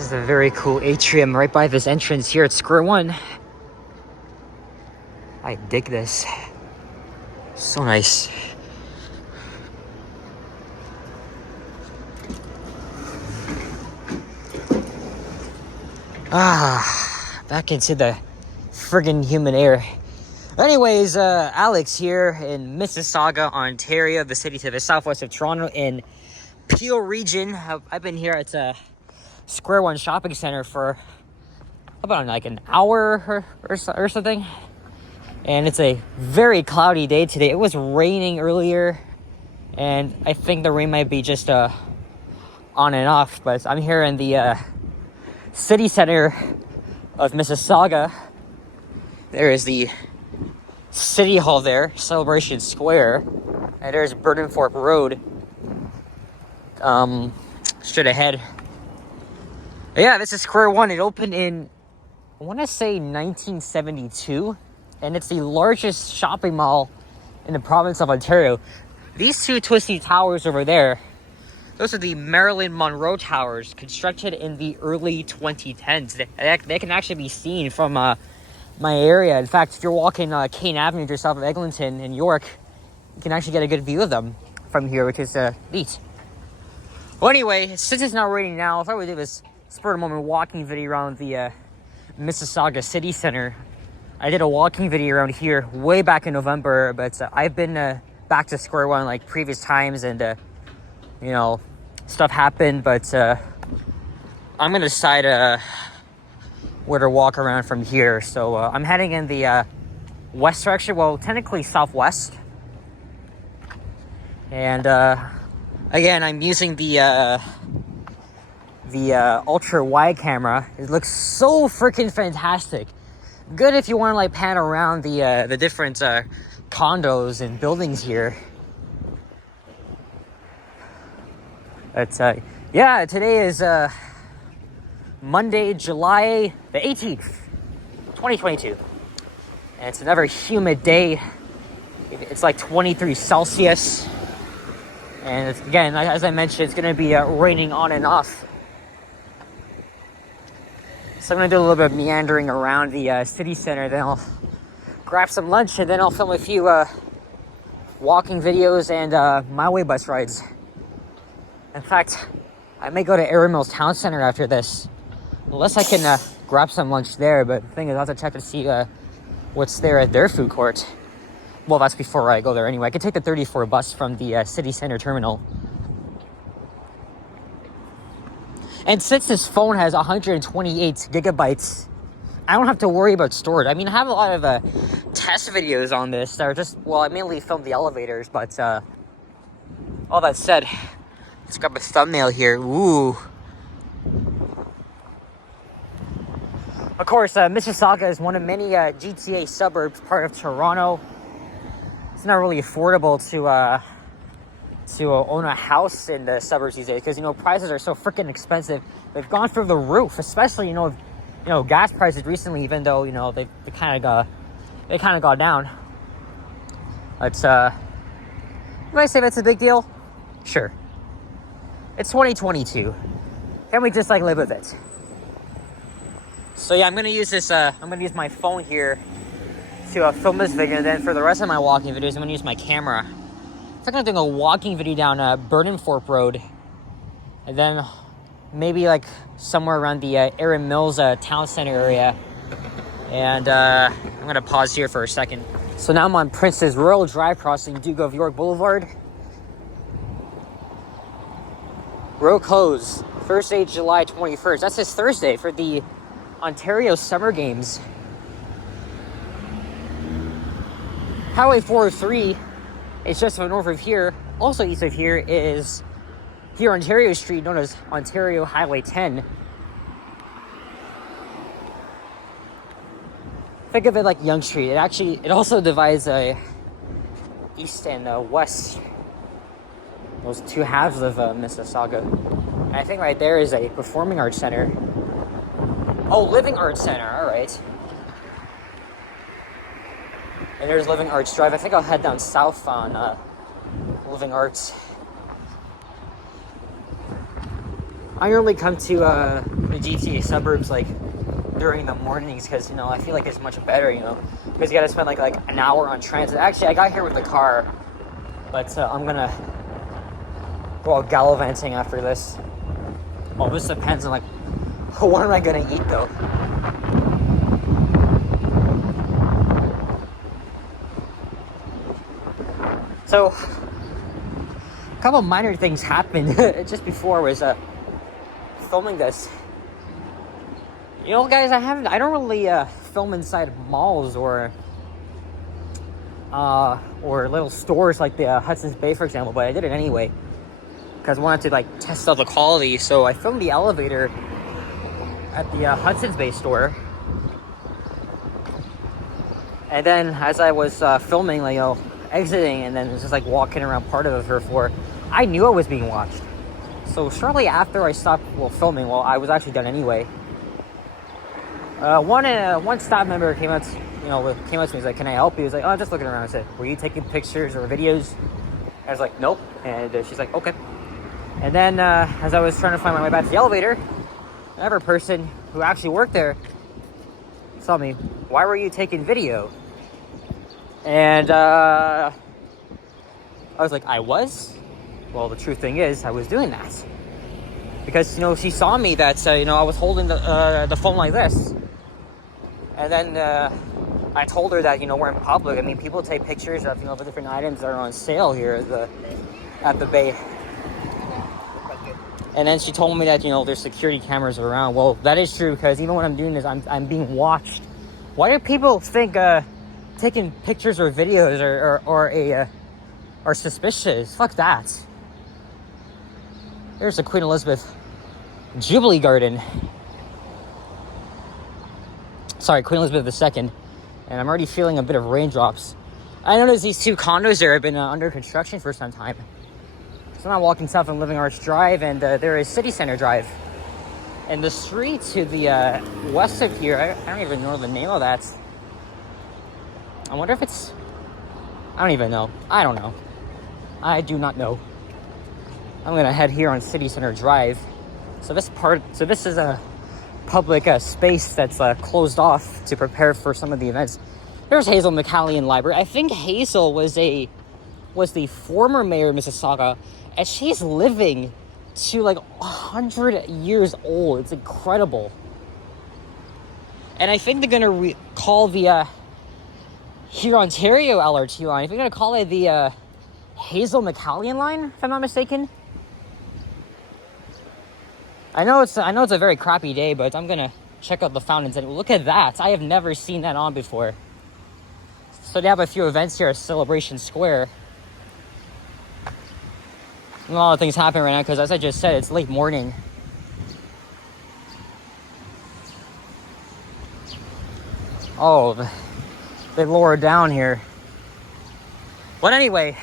This is a very cool atrium right by this entrance here at Square One. I dig this. So nice. Back into the friggin' humid air. Anyways, Alex here in Mississauga, Ontario, the city to the southwest of Toronto in Peel region. I've been here at Square One Shopping Center for about like an hour or something. And it's a very cloudy day today. It was raining earlier, and I think the rain might be just on and off. But I'm here in the city center of Mississauga. There is the City Hall there, Celebration Square, and there's Burdenthorpe Road straight ahead. Yeah, this is Square One. It opened in, I want to say 1972, and it's the largest shopping mall in the province of Ontario. These two twisty towers over there, those are the Marilyn Monroe Towers, constructed in the early 2010s. They can actually be seen from my area. In fact, if you're walking Kane Avenue to south of Eglinton in York, you can actually get a good view of them from here, which is neat. Well, anyway, since it's not raining now, I thought we'd do this spur of the moment walking video around the Mississauga City Center. I did a walking video around here way back in November, but I've been back to Square One like previous times, and you know, stuff happened, but I'm gonna decide where to walk around from here. So I'm heading in the west direction, well, technically southwest. And again, I'm using the ultra wide camera. It looks so freaking fantastic. Good if you want to like pan around the different condos and buildings here. But yeah, today is Monday, July the 18th, 2022. And it's another humid day. It's like 23 Celsius. And it's, again, as I mentioned, it's going to be raining on and off. So I'm going to do a little bit of meandering around the city center. Then I'll grab some lunch, and then I'll film a few walking videos and my way bus rides. In fact, I may go to Erin Mills Town Center after this. Unless I can grab some lunch there, but the thing is, I'll have to check to see what's there at their food court. Well, that's before I go there anyway. I could take the 34 bus from the city center terminal. And since this phone has 128 gigabytes, I don't have to worry about storage. I mean, I have a lot of test videos on this that are just, well, I mainly filmed the elevators, but all that said, let's grab a thumbnail here. Ooh. Of course, Mississauga is one of many GTA suburbs, part of Toronto. It's not really affordable to own a house in the suburbs these days because, you know, prices are so freaking expensive. They've gone through the roof, especially, you know, gas prices recently, even though, you know, they kind of got down. But would I say that's a big deal? Sure. It's 2022. Can we just like live with it? So yeah, I'm gonna use this. I'm gonna use my phone here to film this video. And then for the rest of my walking videos, I'm gonna use my camera. So I'm gonna do a walking video down Burdenthorpe Road, and then maybe like somewhere around the Erin Mills Town Center area. And I'm gonna pause here for a second. So now I'm on Princess Royal Drive, crossing Duke of York Boulevard. Road closed Thursday, July 21st. That's this Thursday for the Ontario Summer Games. Highway 403 is just north of here. Also east of here is here Ontario Street, known as Ontario Highway 10. Think of it like Yonge Street. It also divides east and west. Those two halves of Mississauga. And I think right there is a performing arts center. Oh, Living Arts Center, all right. And there's Living Arts Drive. I think I'll head down south on Living Arts. I normally come to the GTA suburbs like during the mornings because, you know, I feel like it's much better, you know, because you gotta spend like an hour on transit. Actually, I got here with the car, but I'm gonna go out gallivanting after this. Well, this depends on like what am I gonna eat though. So a couple minor things happened just before I was filming this. You know, guys, I don't really film inside malls or little stores like the Hudson's Bay, for example, but I did it anyway because I wanted to like test out the quality. So I filmed the elevator at the Hudson's Bay store, and then as I was filming, like, you know, exiting, and then just like walking around part of the third floor, I knew I was being watched. So shortly after I stopped filming, well, I was actually done anyway. One staff member came up to me. He's like, "Can I help you?" He was like, "Oh, I'm just looking around." I said, "Were you taking pictures or videos?" I was like, "Nope." And she's like, "Okay." And then as I was trying to find my way back to the elevator, another person who actually worked there saw me. "Why were you taking video?" And I was like, "I was?" Well, the true thing is, I was doing that because, you know, she saw me that you know, I was holding the phone like this, and then I told her that, you know, we're in public. I mean, people take pictures of, you know, the different items that are on sale here at the Bay. And then she told me that, you know, there's security cameras around. Well, that is true because even when I'm doing this, I'm being watched. Why do people think taking pictures or videos are suspicious? Fuck that. There's the Queen Elizabeth Jubilee Garden. Sorry, Queen Elizabeth II. And I'm already feeling a bit of raindrops. I noticed these two condos there have been under construction for some time. So I'm walking south on Living Arts Drive, and there is City Center Drive. And the street to the west of here, I don't even know the name of that. I wonder if it's... I don't even know. I don't know. I do not know. I'm gonna head here on City Center Drive. So this is a public space that's closed off to prepare for some of the events. There's Hazel McCallion Library. I think Hazel was the former mayor of Mississauga, and she's living to like 100 years old. It's incredible. And I think they're gonna call the here Ontario LRT line, if you're gonna call it the Hazel McCallion line, if I'm not mistaken. I know it's a very crappy day, but I'm gonna check out the fountains and look at that. I have never seen that on before. So they have a few events here at Celebration Square. And a lot of things happen right now because, as I just said, it's late morning. Oh, they lowered down here. But anyway,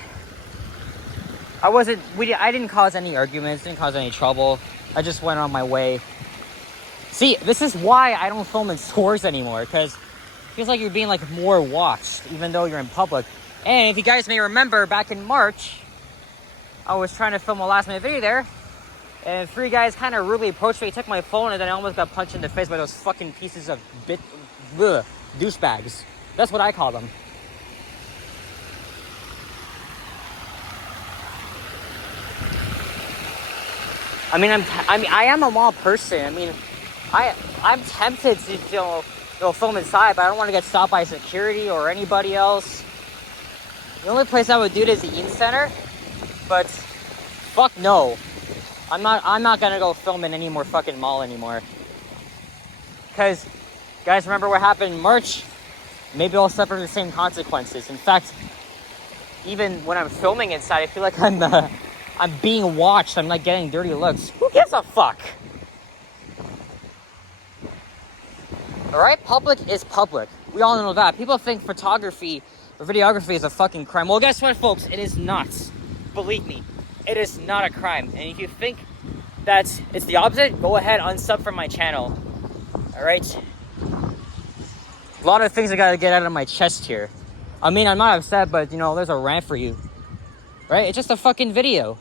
I didn't cause any arguments, didn't cause any trouble. I just went on my way. See, this is why I don't film in stores anymore, because it feels like you're being like more watched, even though you're in public. And if you guys may remember, back in March, I was trying to film a last minute video there, and three guys kind of rudely approached me, took my phone, and then I almost got punched in the face by those fucking pieces of douchebags. That's what I call them. I am a mall person. I mean, I'm tempted to, film inside, but I don't want to get stopped by security or anybody else. The only place I would do it is the Eaton Center, but fuck no. I'm not gonna go film in any more fucking mall anymore. Cause, guys, remember what happened in March? Maybe I'll suffer the same consequences. In fact, even when I'm filming inside, I feel like I'm being watched. I'm like getting dirty looks. Who gives a fuck? Alright? Public is public. We all know that. People think photography or videography is a fucking crime. Well, guess what, folks? It is not. Believe me, it is not a crime. And if you think that it's the opposite, go ahead, unsub from my channel. Alright? A lot of things I gotta get out of my chest here. I mean, I'm not upset, but, there's a rant for you. Right? It's just a fucking video.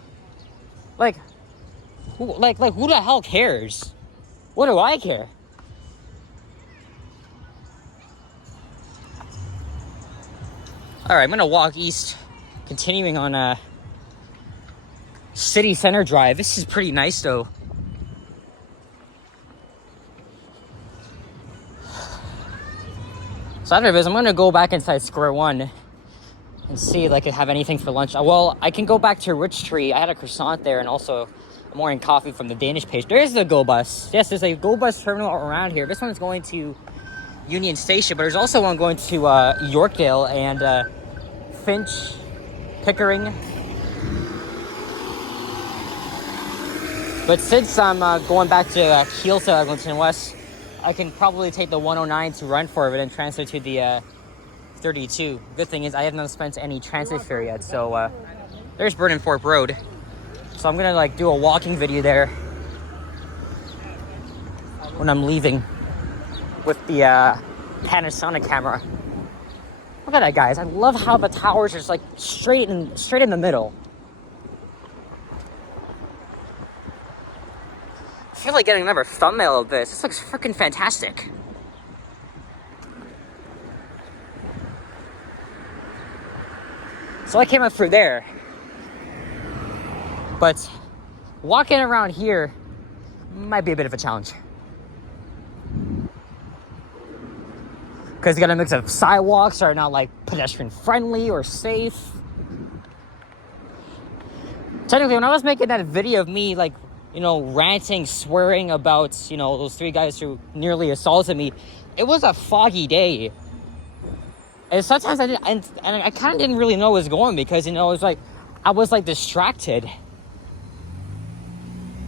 Like, Like who the hell cares? What do I care? All right, I'm gonna walk east, continuing on City Center Drive. This is pretty nice though. So after this, I'm gonna go back inside Square One and see if I could have anything for lunch. Well, I can go back to Rich Tree. I had a croissant there and also a morning coffee from the Danish page. There's the Go Bus. Yes, there's a Go Bus terminal around here. This one's going to Union Station, but there's also one going to Yorkdale and Finch, Pickering. But since I'm going back to Kiel to Eglinton West, I can probably take the 109 to Renfrew and transfer to the 32. Good thing is I have not spent any transit fare yet, so there's Burnenthorpe Road. So I'm gonna like do a walking video there when I'm leaving with the Panasonic camera. Look at that, guys. I love how the towers are just like straight in the middle. I feel like getting another thumbnail of this. This looks freaking fantastic. So I came up through there. But walking around here might be a bit of a challenge. Because you got a mix of sidewalks are not like pedestrian friendly or safe. Technically, when I was making that video of me like, you know, ranting, swearing about, you know, those 3 guys who nearly assaulted me, it was a foggy day. And sometimes I kind of didn't really know where it was going because, you know, it was like, I was like distracted.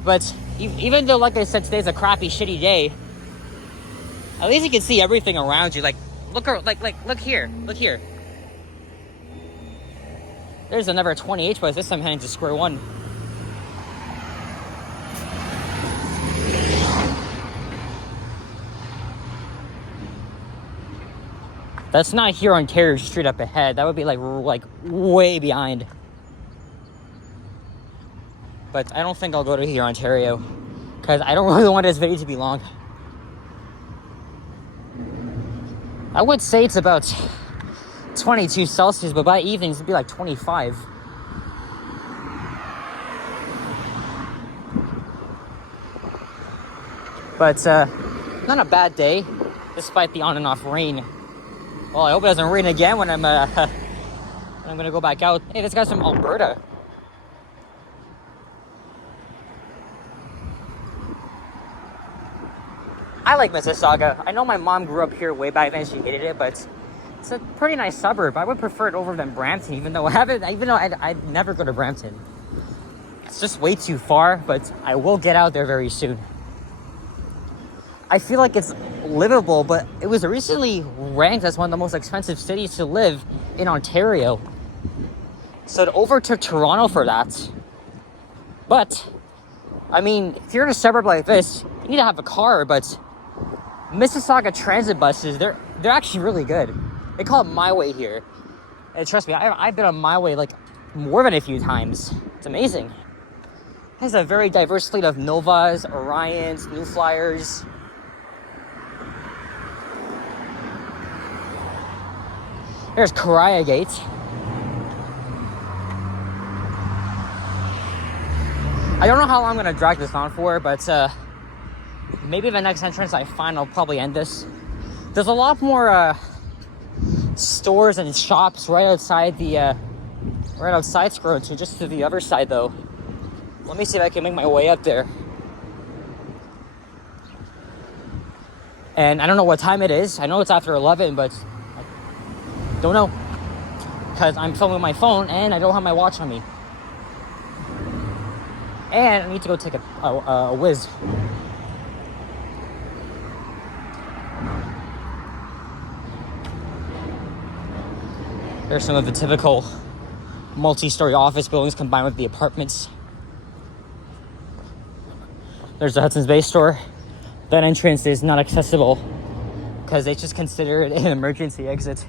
But even though, like I said, today's a crappy, shitty day, at least you can see everything around you. Like, look here. There's another 20H bus. This time heading to Square One. That's not here on Ontario Street up ahead. That would be like way behind. But I don't think I'll go to here Ontario because I don't really want this video to be long. I would say it's about 22 Celsius, but by evenings it'd be like 25. But not a bad day, despite the on and off rain. Well, I hope it doesn't rain again when I'm gonna go back out. Hey, this guy's from Alberta. I like Mississauga. I know my mom grew up here way back then. She hated it, but it's a pretty nice suburb. I would prefer it over than Brampton, even though I'd never go to Brampton. It's just way too far, but I will get out there very soon. I feel like it's livable, but it was recently ranked as one of the most expensive cities to live in Ontario. So it overtook Toronto for that. But, I mean, if you're in a suburb like this, you need to have a car, but Mississauga transit buses, they're actually really good. They call it My Way here. And trust me, I've been on My Way like more than a few times. It's amazing. It has a very diverse fleet of Novas, Orions, New Flyers. There's Coria Gate. I don't know how long I'm going to drag this on for, but maybe the next entrance I find, I'll probably end this. There's a lot more stores and shops right outside Square, just to the other side though. Let me see if I can make my way up there. And I don't know what time it is. I know it's after 11, but I don't know. Because I'm filming my phone and I don't have my watch on me. And I need to go take a whiz. There's some of the typical multi-story office buildings combined with the apartments. There's the Hudson's Bay store. That entrance is not accessible because they just consider it an emergency exit.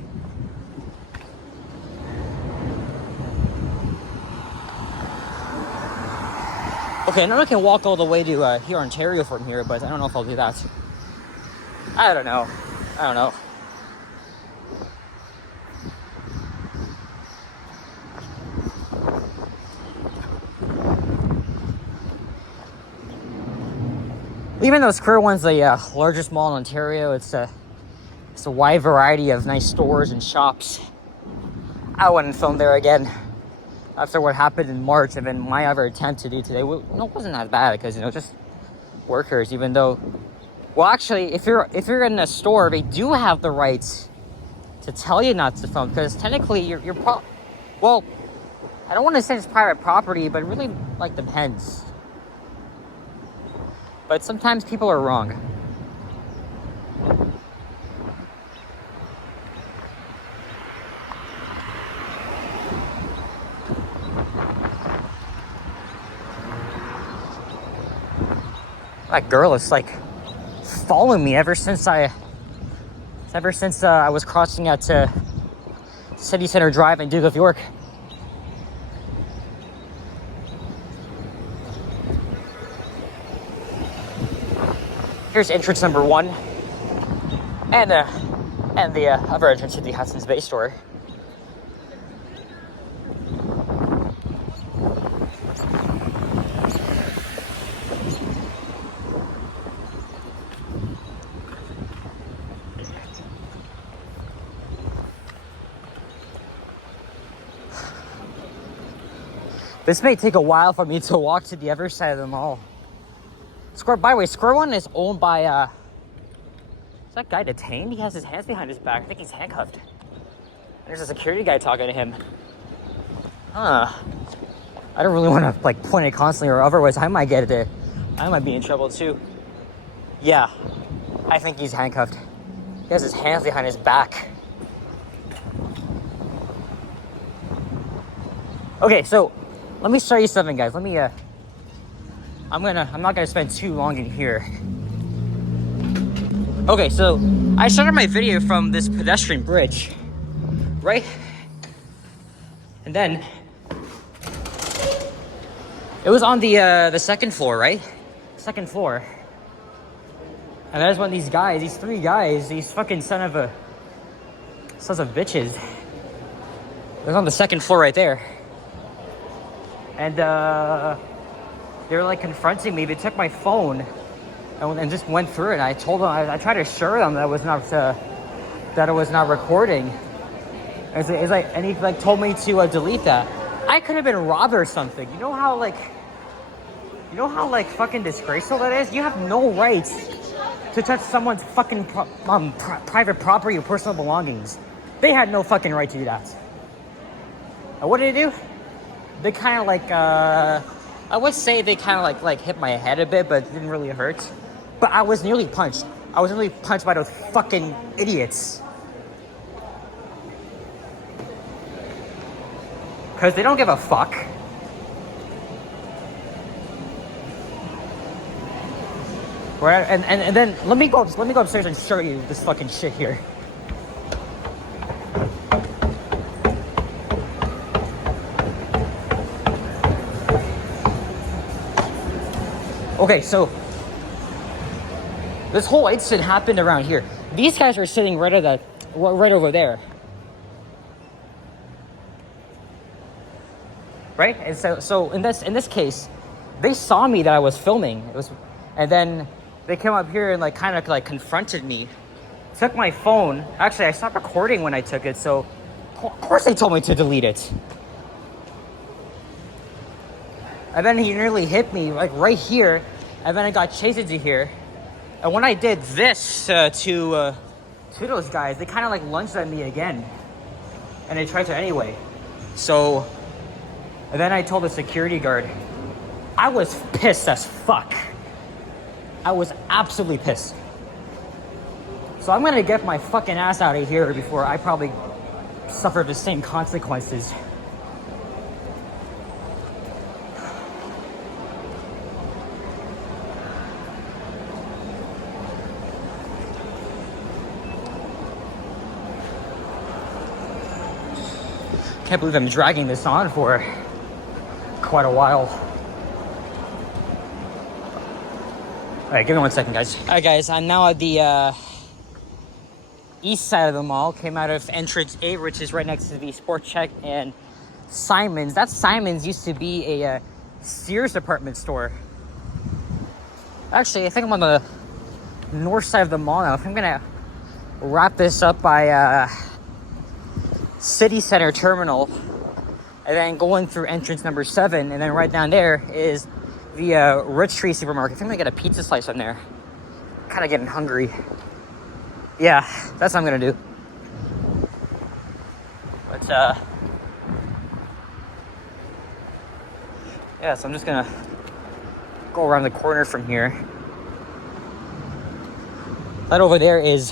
Okay, now I can walk all the way to here, Ontario from here, but I don't know if I'll do that. I don't know. I don't know. Even though Square One's the largest mall in Ontario, it's a wide variety of nice stores and shops. I wouldn't film there again after what happened in March, and then my other attempt to do today wasn't that bad because just workers. Even though, well, actually, if you're in a store, they do have the right to tell you not to film because technically well, I don't want to say it's private property, but it really depends. But sometimes people are wrong. That girl is following me ever since I was crossing at City Center Drive in Duke of York. Here's entrance number 1, and the other entrance to the Hudson's Bay store. This may take a while for me to walk to the other side of the mall. By the way, Square One is owned by, is that guy detained? He has his hands behind his back. I think he's handcuffed. There's a security guy talking to him. I don't really want to, point it constantly, or otherwise I might be in trouble too. Yeah, I think he's handcuffed. He has his hands behind his back. Okay, so, let me show you something, guys. I'm not gonna spend too long in here. Okay, so I started my video from this pedestrian bridge, right? And then it was on the second floor, right? Second floor. And there's one of these guys, these 3 guys, these fucking sons of bitches. It was on the second floor right there. And they were confronting me. They took my phone and just went through it. I told them, I tried to assure them that it was not recording. And he told me to delete that. I could have been robbed or something. You know how fucking disgraceful that is? You have no right to touch someone's fucking private property or personal belongings. They had no fucking right to do that. And what did they do? They kind of I would say they kind of hit my head a bit, but it didn't really hurt. But I was nearly punched. I was nearly punched by those fucking idiots. Because they don't give a fuck. Right, and then let me go upstairs and show you this fucking shit here. Okay, so this whole incident happened around here. These guys are sitting right over there. Right? And so in this case, they saw me that I was filming. And then they came up here and kind of confronted me. Took my phone. Actually, I stopped recording when I took it, so of course they told me to delete it. And then he nearly hit me right here, and then I got chased into here. And when I did this to those guys, they kind of lunged at me again, and they tried to anyway. So, and then I told the security guard, I was pissed as fuck. I was absolutely pissed. So I'm gonna get my fucking ass out of here before I probably suffer the same consequences. Can't believe I'm dragging this on for quite a while. All right, give me 1 second, guys. All right, guys, I'm now at the east side of the mall. Came out of entrance 8, which is right next to the Sport Check and Simon's. That Simon's used to be a Sears department store. Actually, I think I'm on the north side of the mall now. I'm gonna wrap this up by City Center Terminal, and then going through entrance number 7, and then right down there is the Rich Tree Supermarket. I think I'm gonna get a pizza slice from there. Kind of getting hungry. Yeah, that's what I'm gonna do. But yeah, so I'm just gonna go around the corner from here. That over there is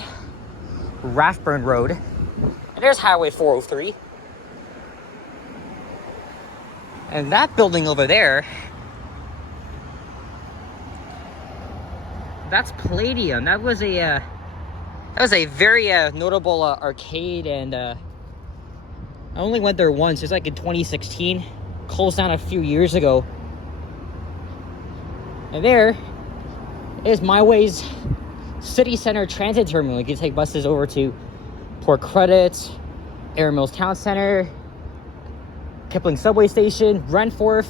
Rathburn Road, and there's Highway 403. And that building over there, that's Palladium. That was a very notable arcade, and I only went there once. It was like in 2016. Closed down a few years ago. And there is My Way's City Center Transit Terminal. You can take buses over to Port Credit, Air Mills Town Center, Kipling Subway Station, Brentforth.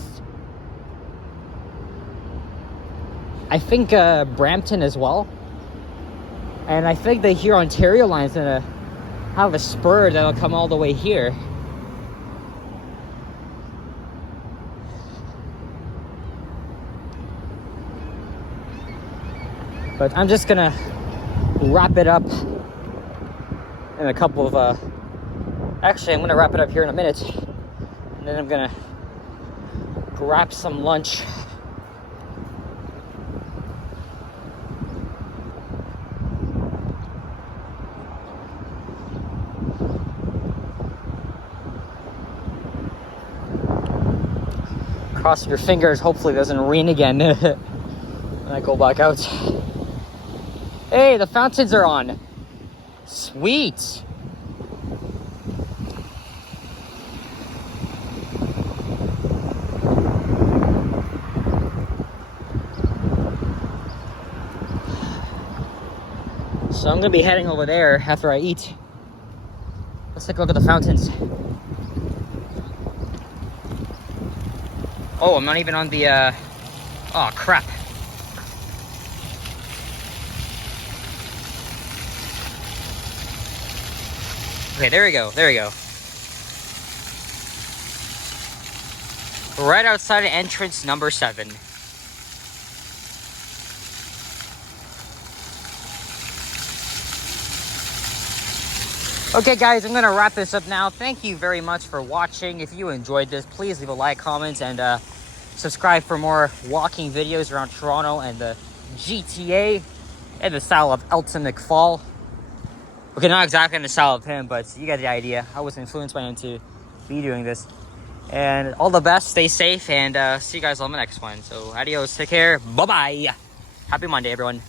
I think Brampton as well. And I think the Ontario line's gonna have a spur that'll come all the way here. But I'm just gonna wrap it up in a couple of actually, I'm gonna wrap it up here in a minute, and then I'm gonna grab some lunch. Cross your fingers, hopefully it doesn't rain again when I go back out. Hey, the fountains are on. Sweet. So I'm gonna be heading over there after I eat. Let's take a look at the fountains. Oh, I'm not even on the, oh crap. Okay, there we go, there we go. Right outside of entrance number 7. Okay guys, I'm gonna wrap this up now. Thank you very much for watching. If you enjoyed this, please leave a like, comment, and subscribe for more walking videos around Toronto and the GTA in the style of Elton McFall. Okay, not exactly in the style of him, but you get the idea. I was influenced by him to be doing this. And all the best, stay safe, and see you guys on the next one. So adios, take care, bye-bye. Happy Monday, everyone.